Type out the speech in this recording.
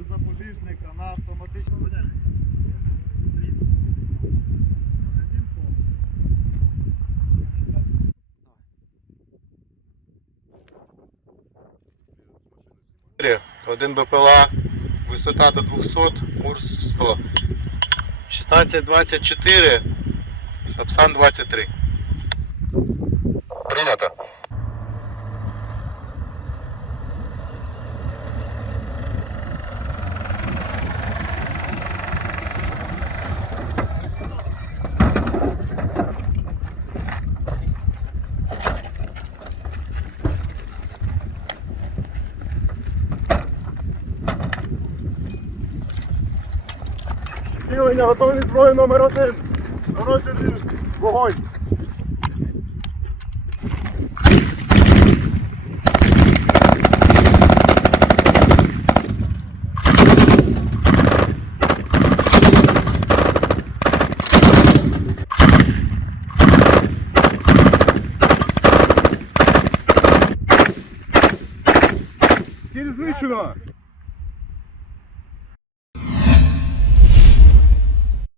Ставлю запобіжника на автоматичну. Один БПЛА, висота до 200, курс 100. 1624, Сапсан 23. Прийнято. Цілення, готові зброї номер один. Дорожній вогонь. Ціль!